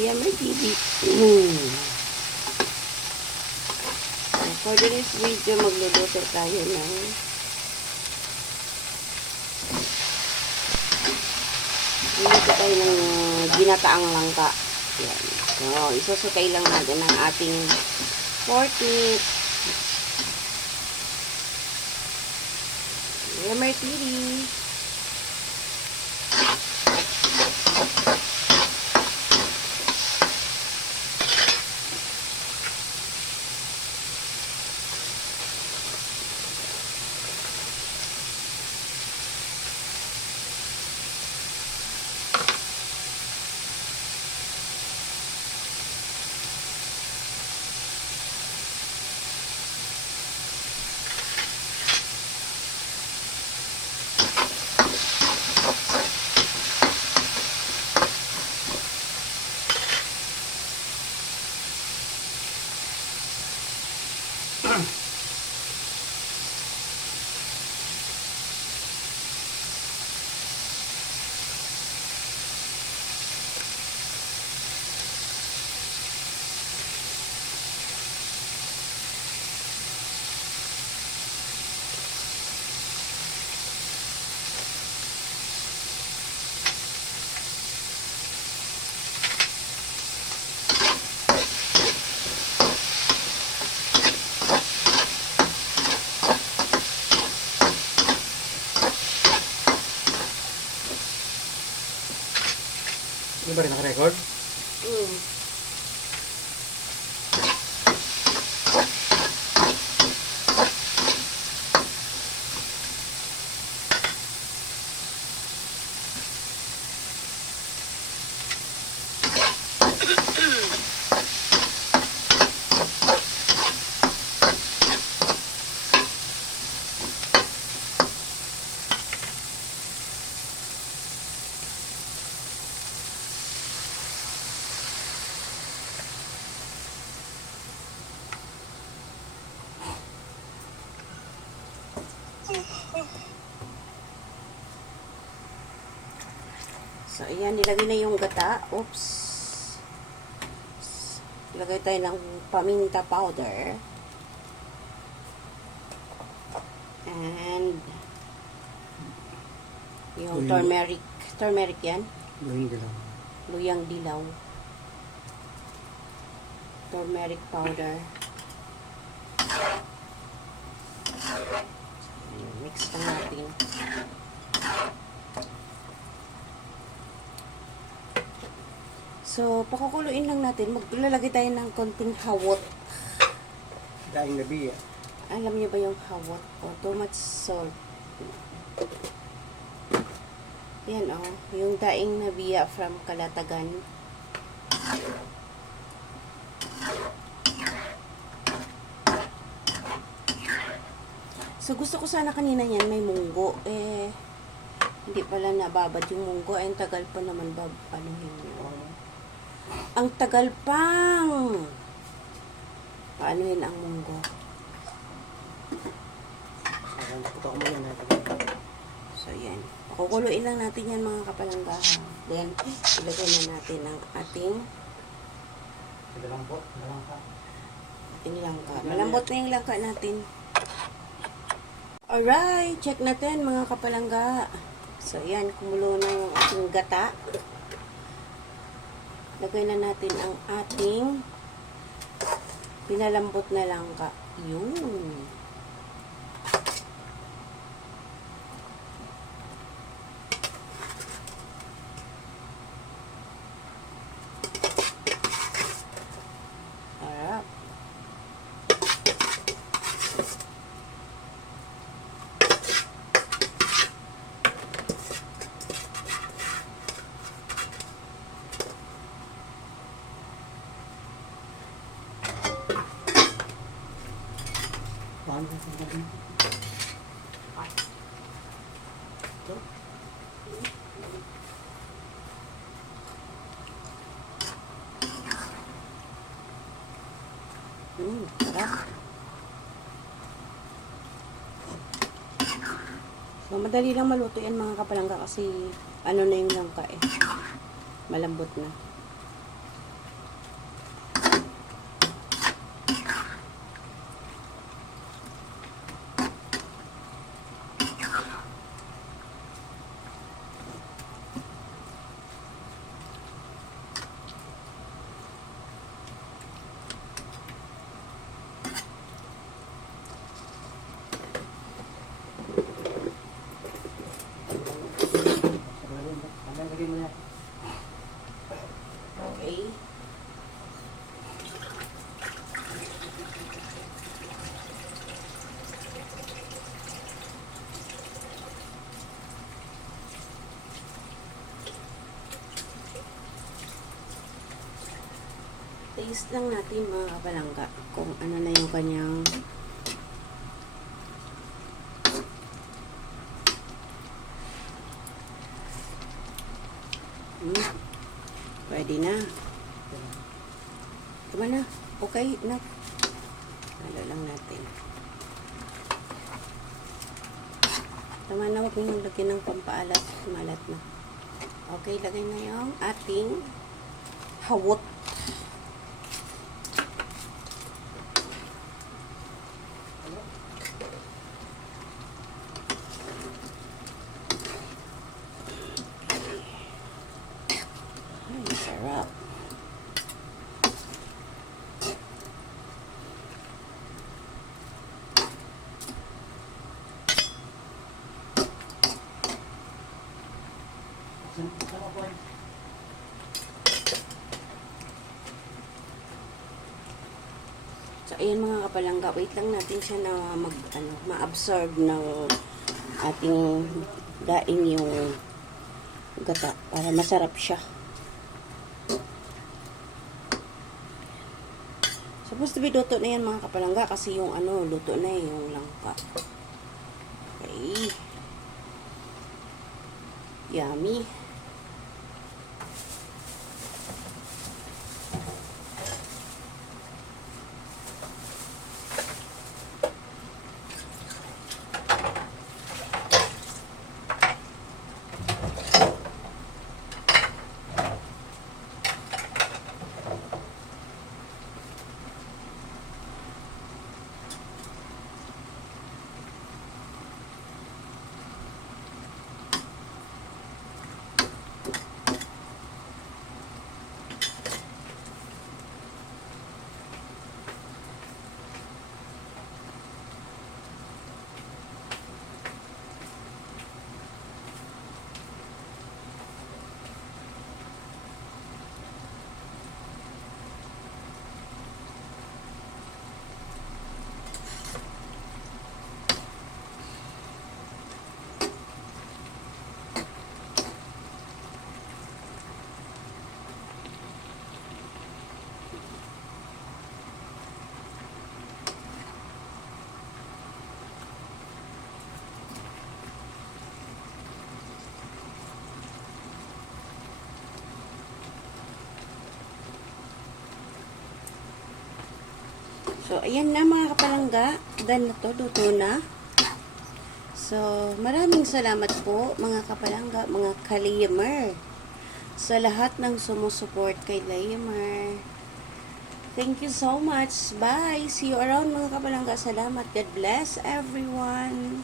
Yan may TV. For this video, magluluto tayo ng ginataang langka. Yan. So, isusukay lang natin ang ating pork meat. Yan may TV. Hindi ba rin naka-record? So, ayan, nilagay na yung gata. Oops. Ilagay tayo ng paminta powder. And yung turmeric. Turmeric yan. Luyang dilaw. Luyang dilaw. Turmeric powder. Mix lang natin. So, pakukuluin lang natin. Maglalagay tayo ng konting hawot. Daing nabi. Alam niyo ba yung hawot? O, too much salt. Yan o. Yung daing nabiya from Kalatagan. So, gusto ko sana kanina yan may munggo. Hindi pala nababad yung munggo. Ang tagal pa naman anuhin nyo. Ang tagal pang paanuhin ang munggo. So, yan. Kukuluin lang natin yan mga kapalanggahan. Then, ilagay na natin ang ating langka. Malambot na yung langka natin. Alright, check natin mga kapalangga. So, yan. Kumulo na yung ating gata. Lagay na natin ang ating pinalambot na langka. Yun. Harap. Paano ka sa gabi? Ito? Sarap. So, madali lang maluto yan mga kapalangga kasi ano na yung langka eh. Malambot na. i-taste lang natin mga kapalangga kung ano na yung kanyang pwede na. Tama na. Okay na. Halo lang natin. Tama na, huwag nyo lagyan ng pampaalat. Malat na. Okay, lagay na yung ating hawot. Ay, sarap. So, ayan mga kapalangga, wait lang natin siya na ma-absorb ng ating daing yung gata para masarap siya. Supposed to be luto na yan mga kapalangga kasi yung luto na yung langka. Okay. Yummy. So, ayan na mga kapalangga. Done na to. Luto na. So, maraming salamat po mga kapalangga, mga ka-Lamer, sa lahat ng sumusuport kay Lamer. Thank you so much. Bye. See you around mga kapalangga. Salamat. God bless everyone.